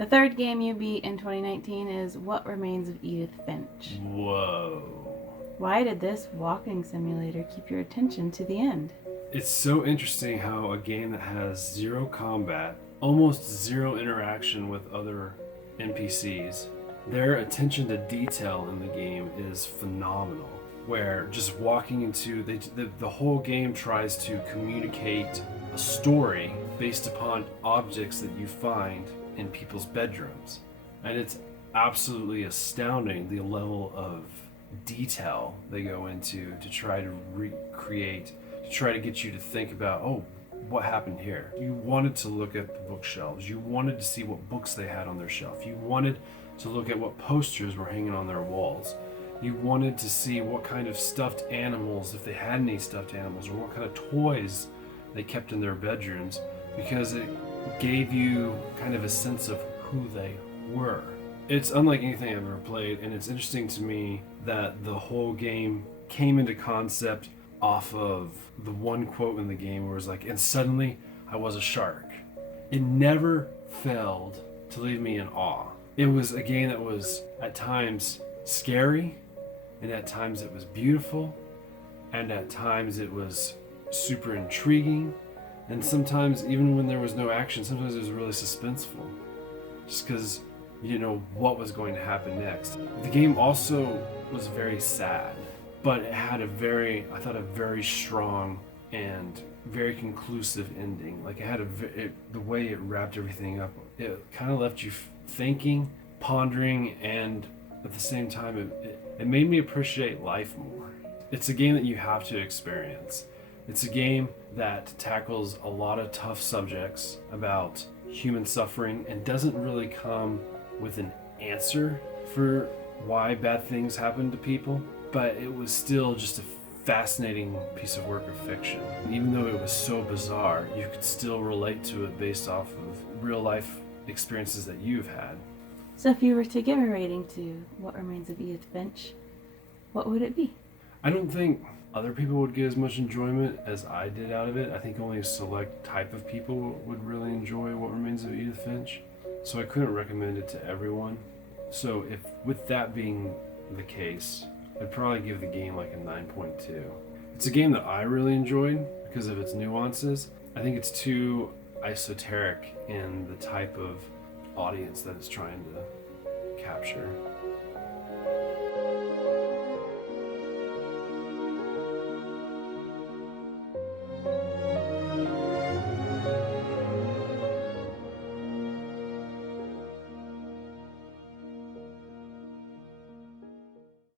The third game you beat in 2019 is What Remains of Edith Finch. Whoa. Why did this walking simulator keep your attention to the end? It's so interesting how a game that has zero combat, almost zero interaction with other NPCs, their attention to detail in the game is phenomenal. Where just walking into the whole game tries to communicate a story based upon objects that you find in people's bedrooms, and it's absolutely astounding the level of detail they go into to try to recreate, to try to get you to think about, oh, what happened here. You wanted to look at the bookshelves, you wanted to see what books they had on their shelf, you wanted to look at what posters were hanging on their walls. You wanted to see what kind of stuffed animals, if they had any stuffed animals, or what kind of toys they kept in their bedrooms, because it gave you kind of a sense of who they were. It's unlike anything I've ever played, and it's interesting to me that the whole game came into concept off of the one quote in the game where it was like, and suddenly I was a shark. It never failed to leave me in awe. It was a game that was at times scary, and at times it was beautiful, and at times it was super intriguing, and sometimes even when there was no action, sometimes it was really suspenseful, just because you didn't know what was going to happen next. The game also was very sad, but it had a very strong and very conclusive ending. Like it had the way it wrapped everything up, it kind of left you thinking, pondering, and at the same time it made me appreciate life more. It's a game that you have to experience. It's a game that tackles a lot of tough subjects about human suffering and doesn't really come with an answer for why bad things happen to people, but it was still just a fascinating piece of work of fiction. Even though it was so bizarre, you could still relate to it based off of real life experiences that you've had. So if you were to give a rating to What Remains of Edith Finch, what would it be? I don't think other people would get as much enjoyment as I did out of it. I think only a select type of people would really enjoy What Remains of Edith Finch. So I couldn't recommend it to everyone. So if with that being the case, I'd probably give the game like a 9.2. It's a game that I really enjoyed because of its nuances. I think it's too esoteric in the type of audience that it's trying to capture.